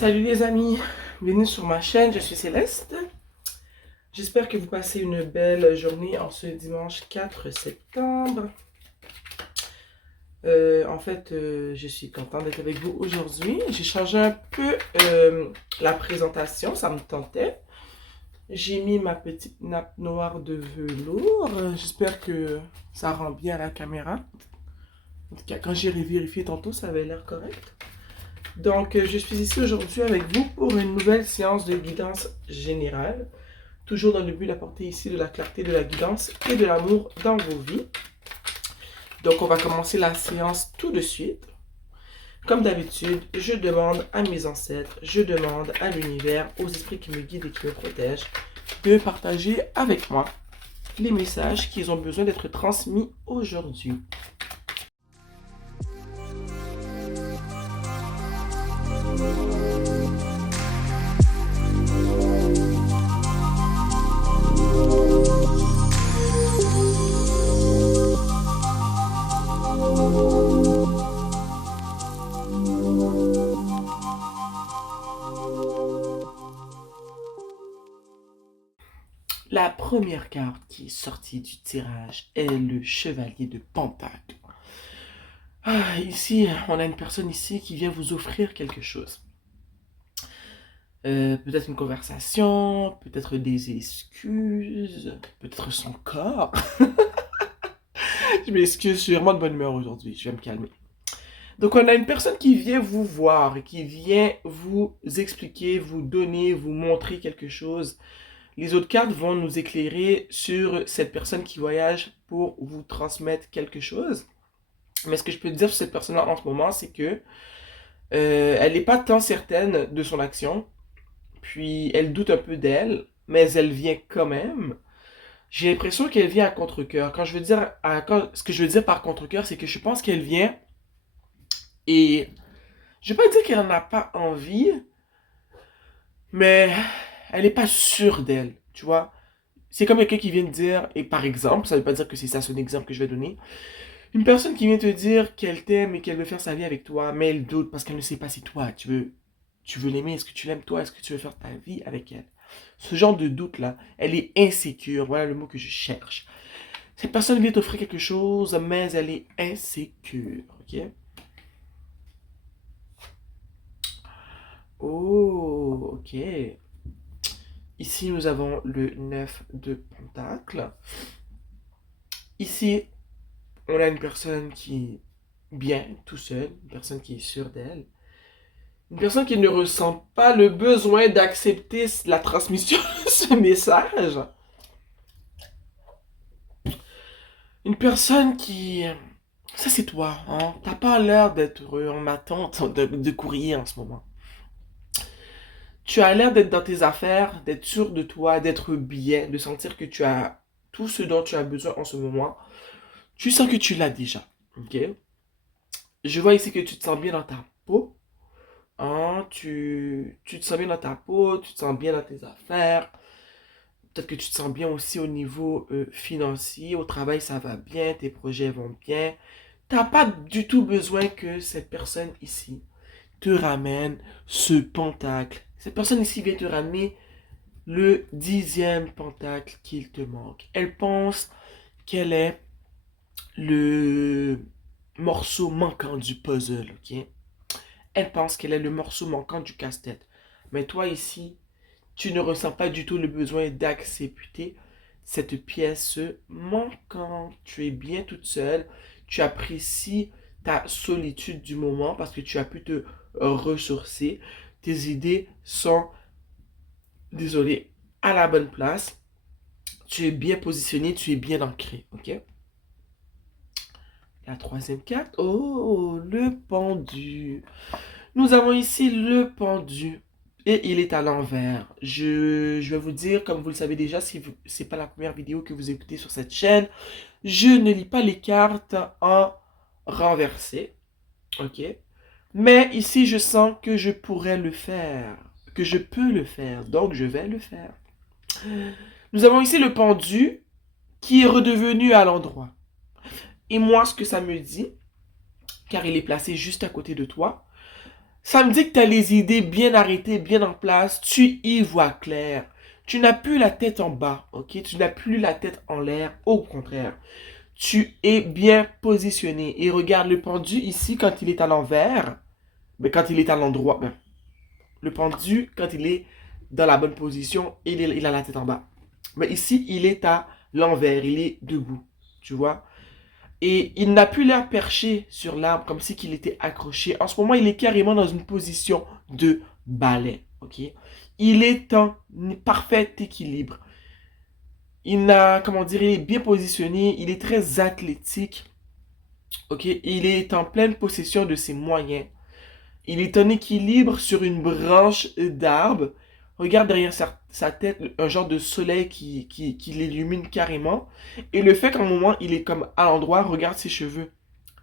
Salut les amis, bienvenue sur ma chaîne, je suis Céleste. J'espère que vous passez une belle journée en ce dimanche 4 septembre. Je suis contente d'être avec vous aujourd'hui. J'ai changé un peu la présentation, ça me tentait. J'ai mis ma petite nappe noire de velours. J'espère que ça rend bien à la caméra. En tout cas, quand j'ai vérifié tantôt, ça avait l'air correct. Donc, je suis ici aujourd'hui avec vous pour une nouvelle séance de guidance générale. Toujours dans le but d'apporter ici de la clarté, de la guidance et de l'amour dans vos vies. Donc, on va commencer la séance tout de suite. Comme d'habitude, je demande à mes ancêtres, je demande à l'univers, aux esprits qui me guident et qui me protègent, de partager avec moi les messages qu'ils ont besoin d'être transmis aujourd'hui. La première carte qui est sortie du tirage est le chevalier de Pentacle. Ici, on a une personne ici qui vient vous offrir quelque chose. Peut-être une conversation, peut-être des excuses, peut-être son corps. Je m'excuse, je suis vraiment de bonne humeur aujourd'hui, je vais me calmer. Donc on a une personne qui vient vous voir, qui vient vous expliquer, vous donner, vous montrer quelque chose. Les autres cartes vont nous éclairer sur cette personne qui voyage pour vous transmettre quelque chose. Mais ce que je peux te dire sur cette personne-là en ce moment, c'est que elle n'est pas tant certaine de son action, puis elle doute un peu d'elle, mais elle vient quand même. J'ai l'impression qu'elle vient à contre-cœur. Ce que je veux dire par contre-cœur, c'est que je pense qu'elle vient et je vais pas dire qu'elle en a pas envie, mais elle n'est pas sûre d'elle, tu vois. C'est comme quelqu'un qui vient te dire, et par exemple, ça veut pas dire que c'est ça son exemple que je vais donner, une personne qui vient te dire qu'elle t'aime et qu'elle veut faire sa vie avec toi, mais elle doute parce qu'elle ne sait pas si toi, tu veux l'aimer, est-ce que tu l'aimes toi, est-ce que tu veux faire ta vie avec elle. Ce genre de doute-là, elle est insécure, voilà le mot que je cherche. Cette personne vient t'offrir quelque chose, mais elle est insécure, ok? Oh, ok. Ici, nous avons le 9 de Pentacle. Ici, on a une personne qui est bien, tout seul, une personne qui est sûre d'elle. Une personne qui ne ressent pas le besoin d'accepter la transmission de ce message. Une personne qui... Ça, c'est toi, hein? T'as pas l'air d'être en attente de courrier en ce moment. Tu as l'air d'être dans tes affaires, d'être sûr de toi, d'être bien, de sentir que tu as tout ce dont tu as besoin en ce moment. Tu sens que tu l'as déjà, ok? Je vois ici que tu te sens bien dans ta peau. Hein, tu te sens bien dans ta peau, tu te sens bien dans tes affaires. Peut-être que tu te sens bien aussi au niveau financier. Au travail, ça va bien, tes projets vont bien. T'as pas du tout besoin que cette personne ici te ramène ce pentacle. Cette personne ici vient te ramener le 10e pentacle qu'il te manque. Elle pense qu'elle est le morceau manquant du puzzle, ok? Elle pense qu'elle est le morceau manquant du casse-tête. Mais toi ici, tu ne ressens pas du tout le besoin d'accepter cette pièce manquante. Tu es bien toute seule. Tu apprécies ta solitude du moment parce que tu as pu te ressourcer. Tes idées sont, désolé, à la bonne place. Tu es bien positionné, tu es bien ancré. Ok? La troisième carte. Oh, le pendu. Nous avons ici le pendu. Et il est à l'envers. Je vais vous dire, comme vous le savez déjà, si c'est pas la première vidéo que vous écoutez sur cette chaîne, je ne lis pas les cartes en renversé. Ok? Mais ici, je sens que je pourrais le faire. Que je peux le faire. Donc, je vais le faire. Nous avons ici le pendu qui est redevenu à l'endroit. Et moi, ce que ça me dit, car il est placé juste à côté de toi, Ça me dit que tu as les idées bien arrêtées, bien en place, tu y vois clair. Tu n'as plus la tête en bas, ok? Tu n'as plus la tête en l'air, au contraire. Tu es bien positionné. Et regarde le pendu ici quand il est à l'envers, mais quand il est à l'endroit, ben, le pendu quand il est dans la bonne position, il a la tête en bas. Mais ici, il est à l'envers, il est debout, tu vois? Et il n'a plus l'air perché sur l'arbre comme si qu'il était accroché. En ce moment, il est carrément dans une position de balai. Ok? Il est en parfait équilibre. Il n'a, comment dire, il est bien positionné. Il est très athlétique. Ok? Il est en pleine possession de ses moyens. Il est en équilibre sur une branche d'arbre. Regarde derrière sa tête un genre de soleil qui l'illumine carrément. Et le fait qu'à un moment, il est comme à l'endroit, regarde ses cheveux.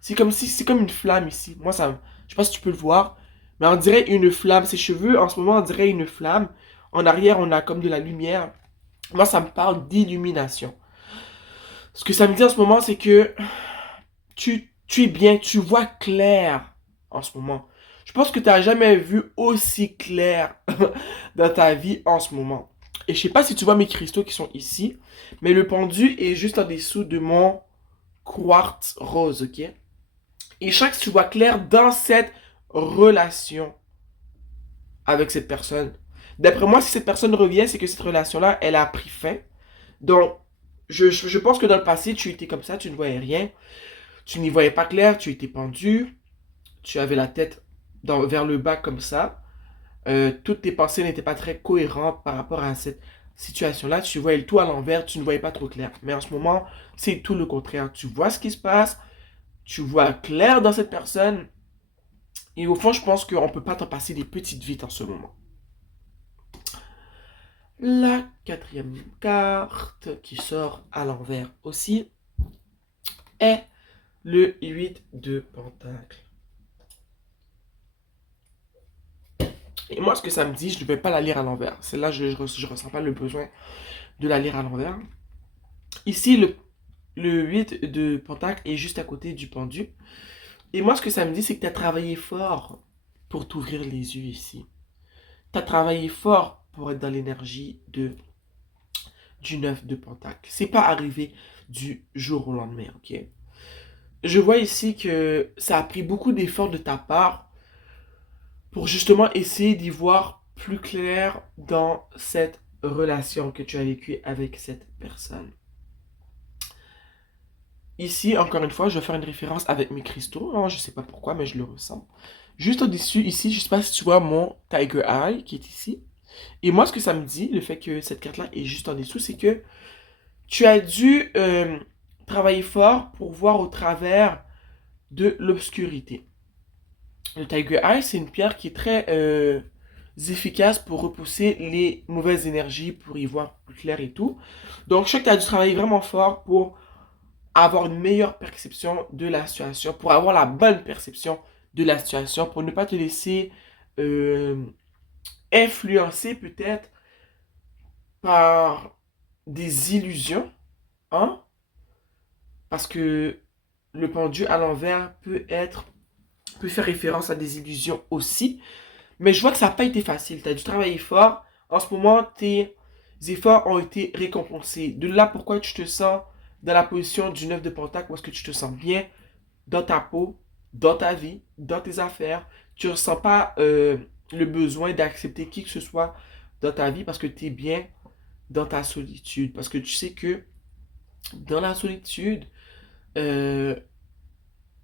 C'est comme si, c'est comme une flamme ici. Moi, ça, je sais pas si tu peux le voir, mais on dirait une flamme. Ses cheveux, en ce moment, on dirait une flamme. En arrière, on a comme de la lumière. Moi, ça me parle d'illumination. Ce que ça me dit en ce moment, c'est que tu es bien, tu vois clair en ce moment. Je pense que tu n'as jamais vu aussi clair dans ta vie en ce moment. Et je sais pas si tu vois mes cristaux qui sont ici, mais le pendu est juste en dessous de mon quartz rose, ok? Et je sens que tu vois clair dans cette relation avec cette personne. D'après moi, si cette personne revient, c'est que cette relation-là, elle a pris fin. Donc, je pense que dans le passé, tu étais comme ça, tu ne voyais rien. Tu n'y voyais pas clair, tu étais pendu, tu avais la tête vers le bas comme ça. Toutes tes pensées n'étaient pas très cohérentes par rapport à cette situation-là. Tu voyais le tout à l'envers, tu ne voyais pas trop clair. Mais en ce moment, c'est tout le contraire. Tu vois ce qui se passe, tu vois clair dans cette personne. Et au fond, je pense qu'on ne peut pas t'en passer des petites vites en ce moment. La quatrième carte qui sort à l'envers aussi est le 8 de Pentacle. Et moi, ce que ça me dit, je ne vais pas la lire à l'envers. Celle-là, je ne ressens pas le besoin de la lire à l'envers. Ici, le 8 de Pentacle est juste à côté du pendu. Et moi, ce que ça me dit, c'est que tu as travaillé fort pour t'ouvrir les yeux ici. Tu as travaillé fort pour être dans l'énergie du 9 de Pentacle. C'est pas arrivé du jour au lendemain, ok? Je vois ici que ça a pris beaucoup d'efforts de ta part pour justement essayer d'y voir plus clair dans cette relation que tu as vécue avec cette personne. Ici, encore une fois, je vais faire une référence avec mes cristaux. Je ne sais pas pourquoi, mais je le ressens. Juste au-dessus, ici, je ne sais pas si tu vois mon Tiger Eye qui est ici. Et moi, ce que ça me dit, le fait que cette carte-là est juste en dessous, c'est que tu as dû travailler fort pour voir au travers de l'obscurité. Le Tiger Eye, c'est une pierre qui est très efficace pour repousser les mauvaises énergies, pour y voir plus clair et tout. Donc, je sais que tu as dû travailler vraiment fort pour avoir une meilleure perception de la situation, pour avoir la bonne perception de la situation, pour ne pas te laisser euh, influencer peut-être par des illusions, hein? Parce que le pendu à l'envers peut faire référence à des illusions aussi. Mais je vois que ça n'a pas été facile. Tu as dû travailler fort. En ce moment, tes efforts ont été récompensés. De là pourquoi tu te sens dans la position du 9 de Pentacle, où est-ce que tu te sens bien dans ta peau, dans ta vie, dans tes affaires. Tu ne ressens pas le besoin d'accepter qui que ce soit dans ta vie parce que tu es bien dans ta solitude. Parce que tu sais que dans la solitude, euh,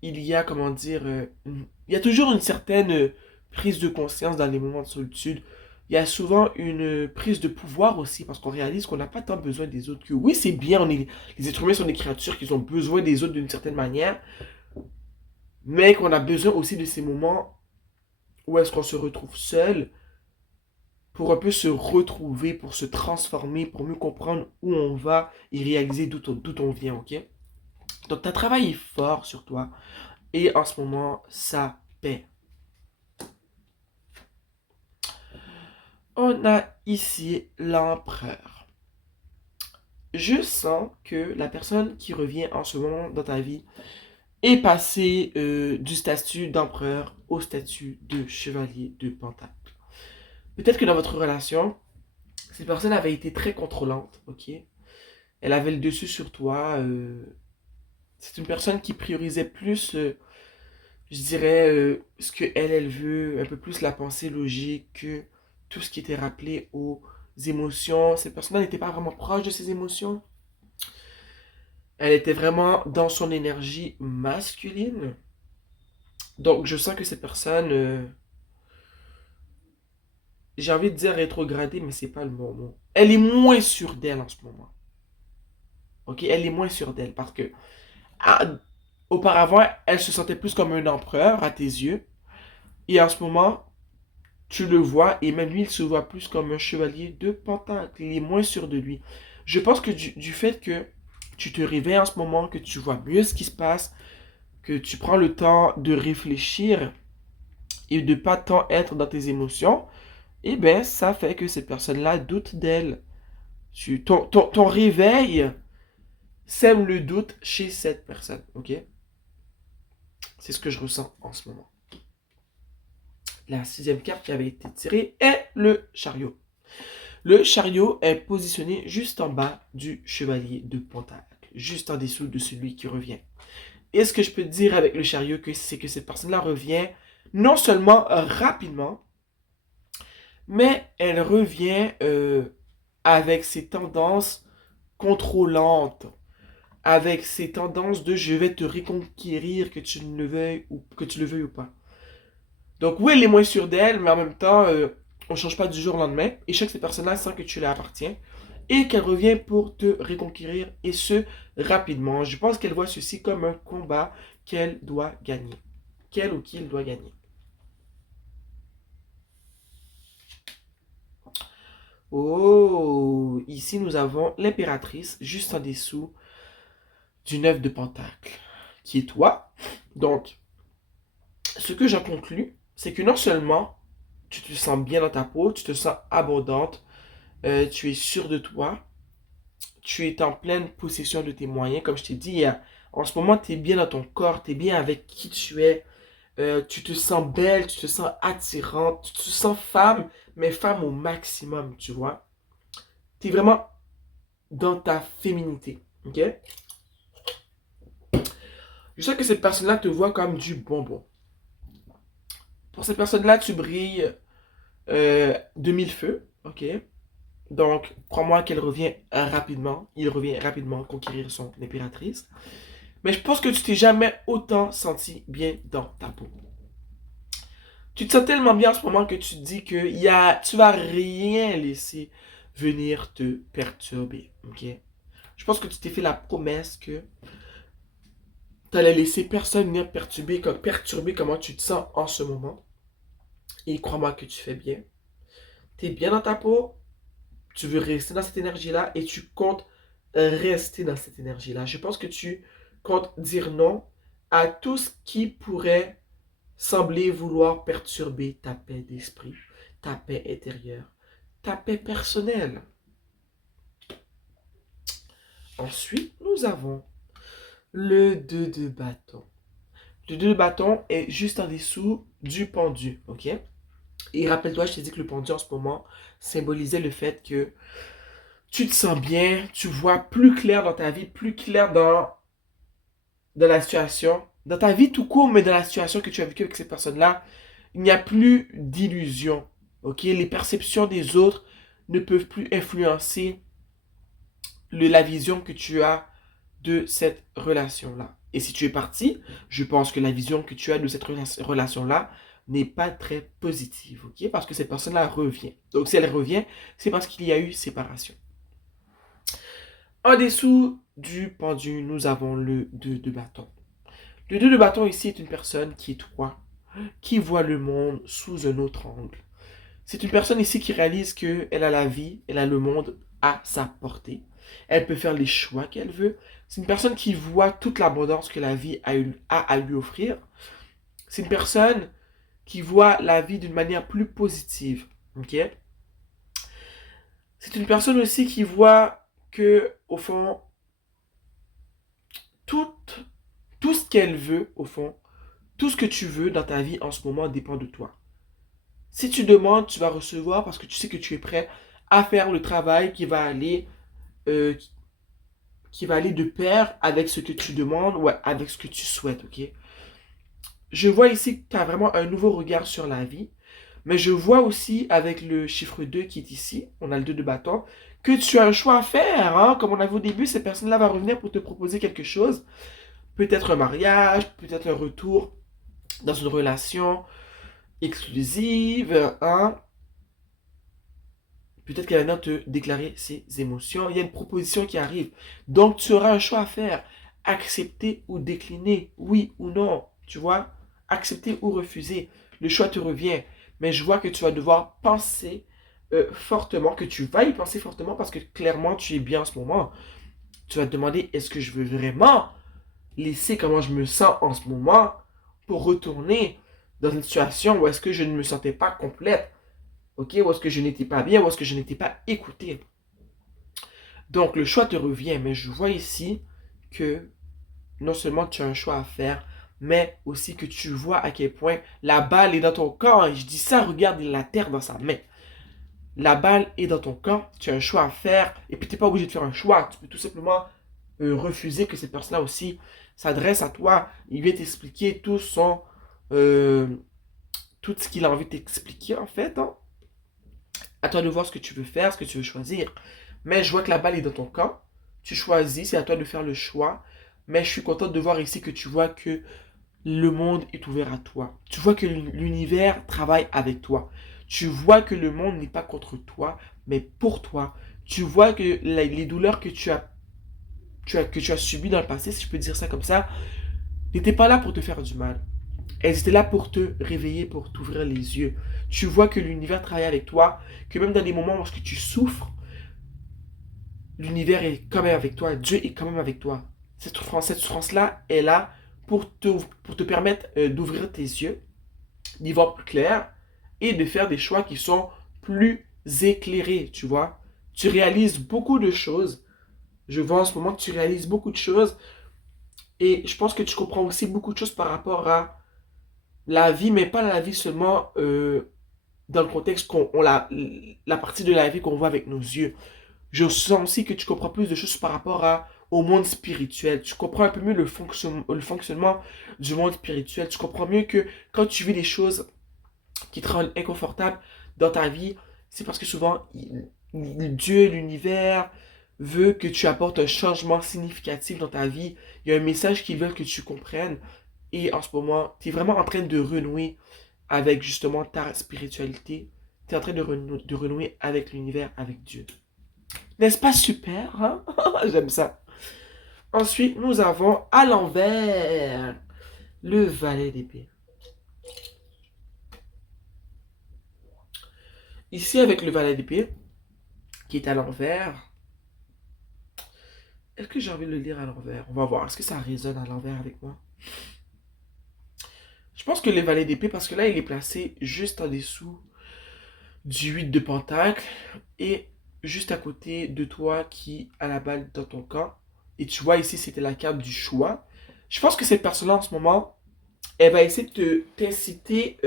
il y a, comment dire, il y a toujours une certaine prise de conscience dans les moments de solitude. Il y a souvent une prise de pouvoir aussi parce qu'on réalise qu'on n'a pas tant besoin des autres que oui, c'est bien, les êtres humains sont des créatures qui ont besoin des autres d'une certaine manière, mais qu'on a besoin aussi de ces moments où est-ce qu'on se retrouve seul pour un peu se retrouver, pour se transformer, pour mieux comprendre où on va et réaliser d'où on vient, ok? Donc, tu as travaillé fort sur toi et en ce moment, ça paie. On a ici l'empereur. Je sens que la personne qui revient en ce moment dans ta vie et passer du statut d'empereur au statut de chevalier de Pentacle. Peut-être que dans votre relation, cette personne avait été très contrôlante, ok? Elle avait le dessus sur toi. C'est une personne qui priorisait plus, je dirais, ce que elle veut, un peu plus la pensée logique que tout ce qui était rappelé aux émotions. Cette personne-là n'était pas vraiment proche de ses émotions. Elle était vraiment dans son énergie masculine. Donc, je sens que cette personne, j'ai envie de dire rétrogradée, mais c'est pas le bon mot. Elle est moins sûre d'elle en ce moment. Ok, elle est moins sûre d'elle parce que ah, auparavant, elle se sentait plus comme un empereur à tes yeux. Et en ce moment, tu le vois, et même lui, il se voit plus comme un chevalier de Pentacle. Il est moins sûr de lui. Je pense que du fait que tu te réveilles en ce moment, que tu vois mieux ce qui se passe, que tu prends le temps de réfléchir et de pas tant être dans tes émotions, eh bien, ça fait que cette personne-là doute d'elle. Ton réveil sème le doute chez cette personne, ok? C'est ce que je ressens en ce moment. La sixième carte qui avait été tirée est le chariot. Le chariot est positionné juste en bas du chevalier de Pentacle, juste en dessous de celui qui revient. Et ce que je peux te dire avec le chariot, c'est que cette personne-là revient non seulement rapidement, mais elle revient avec ses tendances contrôlantes, avec ses tendances de je vais te reconquérir, que tu le veuilles ou que tu le veuilles ou pas. Donc oui, elle est moins sûre d'elle, mais en même temps, on ne change pas du jour au lendemain. Et chaque ces personnes-là sent que tu leur appartiens et qu'elle revient pour te reconquérir, et ce, rapidement. Je pense qu'elle voit ceci comme un combat qu'elle doit gagner. Qu'elle ou qu'il doit gagner. Oh, ici nous avons l'impératrice juste en dessous du 9 de Pentacle, qui est toi. Donc, ce que j'en conclus, c'est que non seulement tu te sens bien dans ta peau, tu te sens abondante, tu es sûr de toi, tu es en pleine possession de tes moyens. Comme je t'ai dit, en ce moment, tu es bien dans ton corps, tu es bien avec qui tu es, tu te sens belle, tu te sens attirante, tu te sens femme, mais femme au maximum, tu vois. Tu es vraiment dans ta féminité, ok? Je sais que cette personne-là te voit comme du bonbon. Pour cette personne-là, tu brilles de mille feux, ok? Donc, crois-moi qu'elle revient rapidement. Il revient rapidement conquérir son impératrice. Mais je pense que tu t'es jamais autant senti bien dans ta peau. Tu te sens tellement bien en ce moment que tu te dis que tu vas rien laisser venir te perturber, ok? Je pense que tu t'es fait la promesse que tu allais laisser personne venir perturber comment tu te sens en ce moment. Et crois-moi que tu fais bien. Tu es bien dans ta peau, tu veux rester dans cette énergie-là et tu comptes rester dans cette énergie-là. Je pense que tu comptes dire non à tout ce qui pourrait sembler vouloir perturber ta paix d'esprit, ta paix intérieure, ta paix personnelle. Ensuite, nous avons le 2 de bâton. Le 2 de bâton est juste en dessous du pendu, ok? Et rappelle-toi, je t'ai dit que le pendu en ce moment symbolisait le fait que tu te sens bien, tu vois plus clair dans ta vie, plus clair dans la situation, dans ta vie tout court, mais dans la situation que tu as vécue avec ces personnes-là, il n'y a plus d'illusions. Ok? Les perceptions des autres ne peuvent plus influencer la vision que tu as de cette relation-là. Et si tu es parti, je pense que la vision que tu as de cette relation-là n'est pas très positive, ok? Parce que cette personne-là revient. Donc si elle revient, c'est parce qu'il y a eu séparation. En dessous du pendu, nous avons le 2 de bâton. Le 2 de bâton ici est une personne qui est toi, qui voit le monde sous un autre angle. C'est une personne ici qui réalise qu'elle a la vie, elle a le monde à sa portée. Elle peut faire les choix qu'elle veut. C'est une personne qui voit toute l'abondance que la vie a à lui offrir. C'est une personne qui voit la vie d'une manière plus positive. Ok? C'est une personne aussi qui voit que, au fond, tout, tout ce qu'elle veut, au fond, tout ce que tu veux dans ta vie en ce moment dépend de toi. Si tu demandes, tu vas recevoir parce que tu sais que tu es prêt à faire le travail euh, qui va aller de pair avec ce que tu demandes ou avec ce que tu souhaites, ok? Je vois ici que tu as vraiment un nouveau regard sur la vie, mais je vois aussi avec le chiffre 2 qui est ici, on a le 2 de bâton, que tu as un choix à faire, hein? Comme on a vu au début, cette personne-là va revenir pour te proposer quelque chose, peut-être un mariage, peut-être un retour dans une relation exclusive, hein? Peut-être qu'elle va venir te déclarer ses émotions. Il y a une proposition qui arrive. Donc, tu auras un choix à faire. Accepter ou décliner. Oui ou non. Tu vois? Accepter ou refuser. Le choix te revient. Mais je vois que tu vas devoir penser fortement, que tu vas y penser fortement parce que clairement, tu es bien en ce moment. Tu vas te demander, est-ce que je veux vraiment laisser comment je me sens en ce moment pour retourner dans une situation où est-ce que je ne me sentais pas complète? Ok, ou est-ce que je n'étais pas bien, ou est-ce que je n'étais pas écouté. Donc le choix te revient, mais je vois ici que non seulement tu as un choix à faire, mais aussi que tu vois à quel point la balle est dans ton camp. Et je dis ça, regarde, il a la terre dans sa main. La balle est dans ton camp, tu as un choix à faire, et puis tu n'es pas obligé de faire un choix. Tu peux tout simplement refuser que cette personne-là aussi s'adresse à toi. Il vient t'expliquer euh, tout ce qu'il a envie de t'expliquer en fait, hein. À toi de voir ce que tu veux faire, ce que tu veux choisir. Mais je vois que la balle est dans ton camp. Tu choisis, c'est à toi de faire le choix. Mais je suis content de voir ici que tu vois que le monde est ouvert à toi. Tu vois que l'univers travaille avec toi. Tu vois que le monde n'est pas contre toi, mais pour toi. Tu vois que les douleurs que tu as subies dans le passé, si je peux dire ça comme ça, n'étaient pas là pour te faire du mal. Elles étaient là pour te réveiller, pour t'ouvrir les yeux. Tu vois que l'univers travaille avec toi, que même dans des moments où tu souffres, l'univers est quand même avec toi, Dieu est quand même avec toi. Cette souffrance-là est là pour te permettre d'ouvrir tes yeux, d'y voir plus clair et de faire des choix qui sont plus éclairés, tu vois. Tu réalises beaucoup de choses. Je vois en ce moment que tu réalises beaucoup de choses et je pense que tu comprends aussi beaucoup de choses par rapport à la vie, mais pas la vie seulement dans le contexte la partie de la vie qu'on voit avec nos yeux. Je sens aussi que tu comprends plus de choses par rapport au monde spirituel. Tu comprends un peu mieux le fonctionnement du monde spirituel. Tu comprends mieux que quand tu vis des choses qui te rendent inconfortable dans ta vie, c'est parce que souvent, Dieu, l'univers, veut que tu apportes un changement significatif dans ta vie. Il y a un message qu'ils veulent que tu comprennes. Et en ce moment, tu es vraiment en train de renouer avec justement ta spiritualité. Tu es en train de renouer avec l'univers, avec Dieu. N'est-ce pas super, hein? J'aime ça. Ensuite, nous avons à l'envers le valet d'épée. Ici, avec le valet d'épée, qui est à l'envers, est-ce que j'ai envie de le lire à l'envers? On va voir. Est-ce que ça résonne à l'envers avec moi? Je pense que le valet d'épée, parce que là, il est placé juste en dessous du 8 de pentacle et juste à côté de toi qui a la balle dans ton camp. Et tu vois ici, c'était la carte du choix. Je pense que cette personne-là, en ce moment, elle va essayer de t'inciter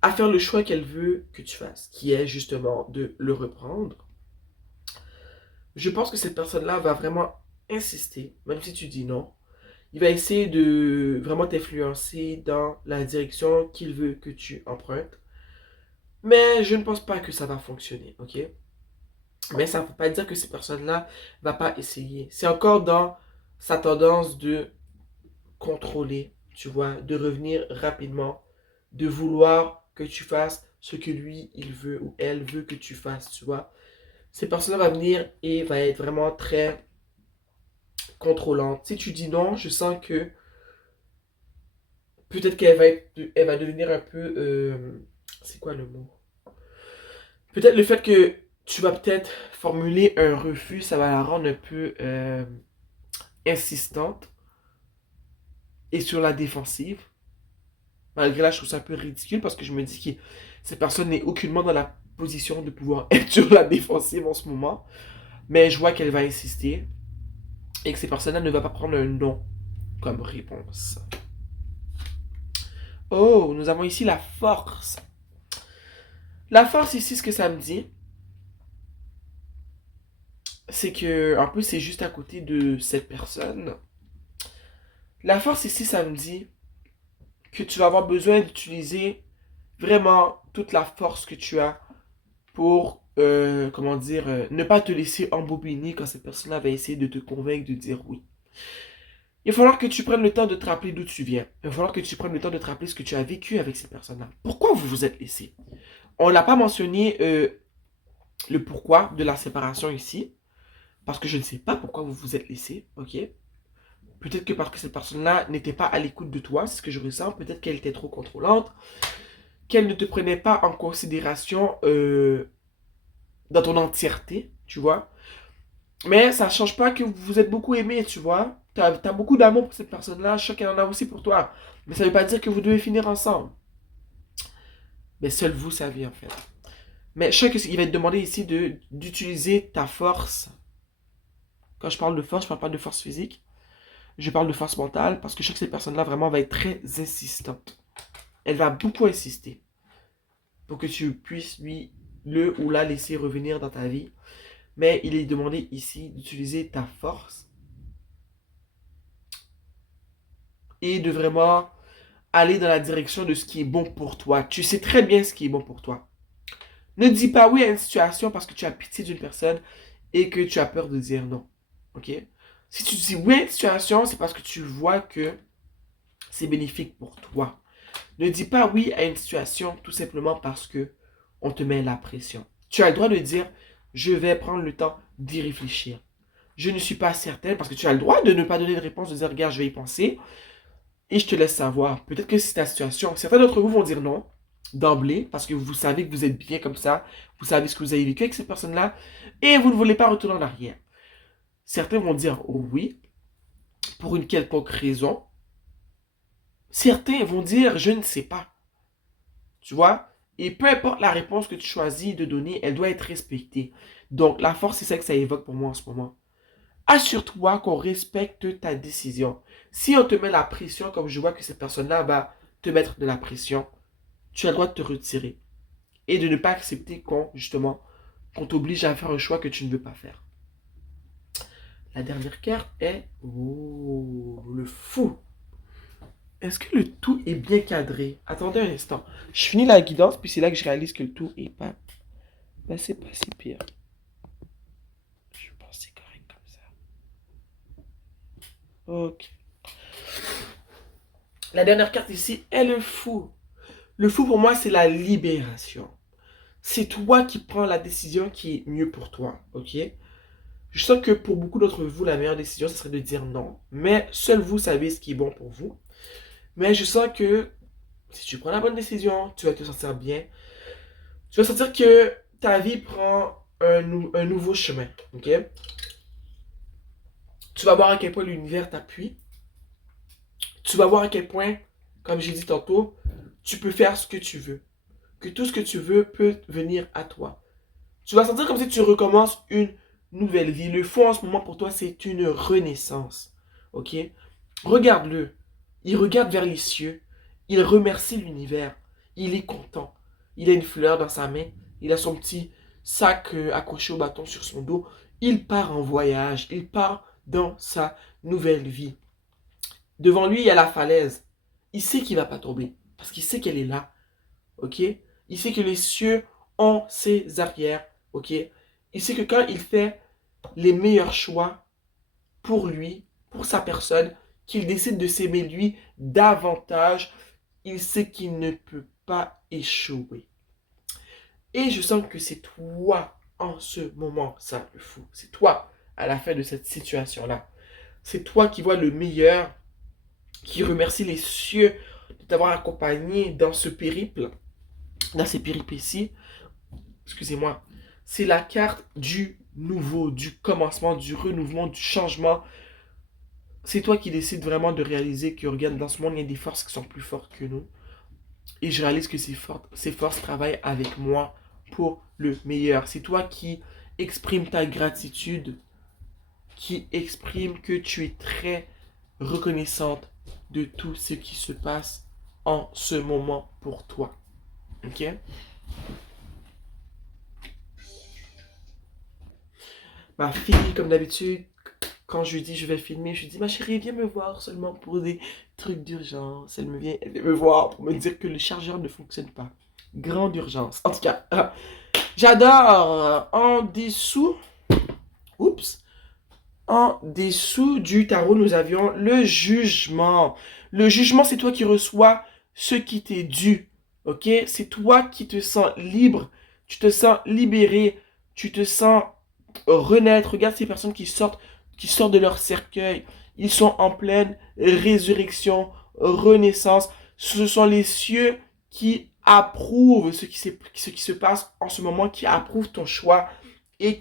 à faire le choix qu'elle veut que tu fasses, qui est justement de le reprendre. Je pense que cette personne-là va vraiment insister, même si tu dis non. Il va essayer de vraiment t'influencer dans la direction qu'il veut que tu empruntes. Mais je ne pense pas que ça va fonctionner, ok? Mais ça ne veut pas dire que cette personne-là ne va pas essayer. C'est encore dans sa tendance de contrôler, tu vois, de revenir rapidement, de vouloir que tu fasses ce que lui, il veut ou elle veut que tu fasses, tu vois. Cette personne-là va venir et va être vraiment très contrôlante. Si tu dis non, je sens que peut-être elle va devenir un peu... c'est quoi le mot? Peut-être le fait que tu vas peut-être formuler un refus, ça va la rendre un peu insistante et sur la défensive. Malgré là, je trouve ça un peu ridicule parce que je me dis que cette personne n'est aucunement dans la position de pouvoir être sur la défensive en ce moment. Mais je vois qu'elle va insister et que cette personne-là ne va pas prendre un non. comme réponse? Oh, nous avons ici la force. La force ici, ce que ça me dit, c'est que, en plus, c'est juste à côté de cette personne. La force ici, ça me dit que tu vas avoir besoin d'utiliser vraiment toute la force que tu as pour, comment dire, ne pas te laisser embobiner quand cette personne-là va essayer de te convaincre de dire oui. Il va falloir que tu prennes le temps de te rappeler d'où tu viens. Il va falloir que tu prennes le temps de te rappeler ce que tu as vécu avec ces personnes-là. Pourquoi vous vous êtes laissé? On n'a pas mentionné le pourquoi de la séparation ici, parce que je ne sais pas pourquoi vous vous êtes laissé, ok? Peut-être que parce que cette personne-là n'était pas à l'écoute de toi, c'est ce que je ressens. Peut-être qu'elle était trop contrôlante, qu'elle ne te prenait pas en considération dans ton entièreté, tu vois. Mais ça ne change pas que vous vous êtes beaucoup aimé, tu vois. T'as beaucoup d'amour pour cette personne-là, je sais qu'elle en a aussi pour toi. Mais ça ne veut pas dire que vous devez finir ensemble. Mais seul vous savez, en fait. Mais je sais qu'il va te demander ici d'utiliser ta force. Quand je parle de force, je ne parle pas de force physique. Je parle de force mentale parce que je sais que cette personne-là vraiment va être très insistante. Elle va beaucoup insister pour que tu puisses le ou la laisser revenir dans ta vie. Mais il est demandé ici d'utiliser ta force et de vraiment aller dans la direction de ce qui est bon pour toi. Tu sais très bien ce qui est bon pour toi. Ne dis pas oui à une situation parce que tu as pitié d'une personne et que tu as peur de dire non. Ok? Si tu dis oui à une situation, c'est parce que tu vois que c'est bénéfique pour toi. Ne dis pas oui à une situation tout simplement parce que on te met la pression. Tu as le droit de dire je vais prendre le temps d'y réfléchir. Je ne suis pas certaine parce que tu as le droit de ne pas donner de réponse, de dire regarde, je vais y penser et je te laisse savoir. Peut-être que c'est ta situation. Certains d'entre vous vont dire non d'emblée parce que vous savez que vous êtes bien comme ça, vous savez ce que vous avez vécu avec cette personne-là et vous ne voulez pas retourner en arrière. Certains vont dire oui pour une quelconque raison. Certains vont dire je ne sais pas. Tu vois? Et peu importe la réponse que tu choisis de donner, elle doit être respectée. Donc, la force, c'est ça que ça évoque pour moi en ce moment. Assure-toi qu'on respecte ta décision. Si on te met la pression, comme je vois que cette personne-là va te mettre de la pression, tu as le droit de te retirer. Et de ne pas accepter justement, qu'on t'oblige à faire un choix que tu ne veux pas faire. La dernière carte est le fou. Est-ce que le tout est bien cadré? Attendez un instant. Je finis la guidance, puis c'est là que je réalise que le tout est pas... Ben, c'est pas si pire. Je pense que c'est correct comme ça. Ok. La dernière carte ici est le fou. Le fou pour moi, c'est la libération. C'est toi qui prends la décision qui est mieux pour toi, ok? Je sens que pour beaucoup d'entre vous, la meilleure décision, ce serait de dire non. Mais seul vous savez ce qui est bon pour vous. Mais je sens que si tu prends la bonne décision, tu vas te sentir bien. Tu vas sentir que ta vie prend un nouveau chemin, ok? Tu vas voir à quel point l'univers t'appuie. Tu vas voir à quel point, comme j'ai dit tantôt, tu peux faire ce que tu veux. Que tout ce que tu veux peut venir à toi. Tu vas sentir comme si tu recommences une nouvelle vie. Le fond en ce moment pour toi, c'est une renaissance. Ok? Regarde-le. Il regarde vers les cieux. Il remercie l'univers. Il est content. Il a une fleur dans sa main. Il a son petit sac accroché au bâton sur son dos. Il part en voyage. Il part dans sa nouvelle vie. Devant lui, il y a la falaise. Il sait qu'il ne va pas tomber. Parce qu'il sait qu'elle est là. Ok? Il sait que les cieux ont ses arrières. Ok? Il sait que quand il fait les meilleurs choix pour lui, pour sa personne, qu'il décide de s'aimer lui davantage, il sait qu'il ne peut pas échouer. Et je sens que c'est toi en ce moment, ça le fou. C'est toi à la fin de cette situation-là. C'est toi qui vois le meilleur, qui remercie les cieux de t'avoir accompagné dans ce périple, dans ces péripéties. Excusez-moi. C'est la carte du nouveau, du commencement, du renouvellement, du changement. C'est toi qui décides vraiment de réaliser que, regarde, dans ce monde, il y a des forces qui sont plus fortes que nous. Et je réalise que ces forces travaillent avec moi pour le meilleur. C'est toi qui exprime ta gratitude, qui exprime que tu es très reconnaissante de tout ce qui se passe en ce moment pour toi. Ok? Ma fille, comme d'habitude, quand je lui dis je vais filmer, je lui dis ma chérie, viens me voir seulement pour des trucs d'urgence. Elle vient me voir pour me dire que le chargeur ne fonctionne pas. Grande urgence. En tout cas, j'adore. En dessous, oups, en dessous du tarot, nous avions le jugement. Le jugement, c'est toi qui reçois ce qui t'est dû. Ok? C'est toi qui te sens libre. Tu te sens libéré. Tu te sens renaître. Regarde ces personnes qui sortent de leur cercueil. Ils sont en pleine résurrection, renaissance. Ce sont les cieux qui approuvent ce qui se passe en ce moment, qui approuvent ton choix et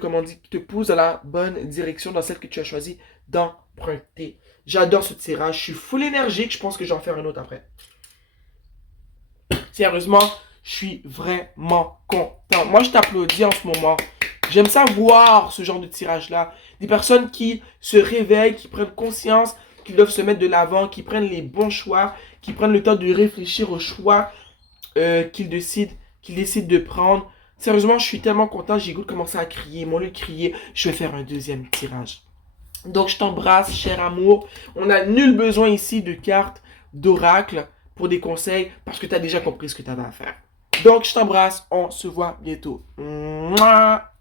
comment dire, qui te pousse dans la bonne direction, dans celle que tu as choisi d'emprunter. J'adore ce tirage. Je suis full énergique. Je pense que j'en ferai un autre après. Sérieusement, je suis vraiment content. Moi, je t'applaudis en ce moment. J'aime ça voir ce genre de tirage-là. Des personnes qui se réveillent, qui prennent conscience qu'ils doivent se mettre de l'avant, qui prennent les bons choix, qui prennent le temps de réfléchir aux choix qu'ils décident de prendre. Sérieusement, je suis tellement content. J'ai goût de commencer à crier. Mon lieu de crier, je vais faire un deuxième tirage. Donc, je t'embrasse, cher amour. On n'a nul besoin ici de cartes d'oracle pour des conseils parce que tu as déjà compris ce que tu avais à faire. Donc, je t'embrasse. On se voit bientôt. Mouah.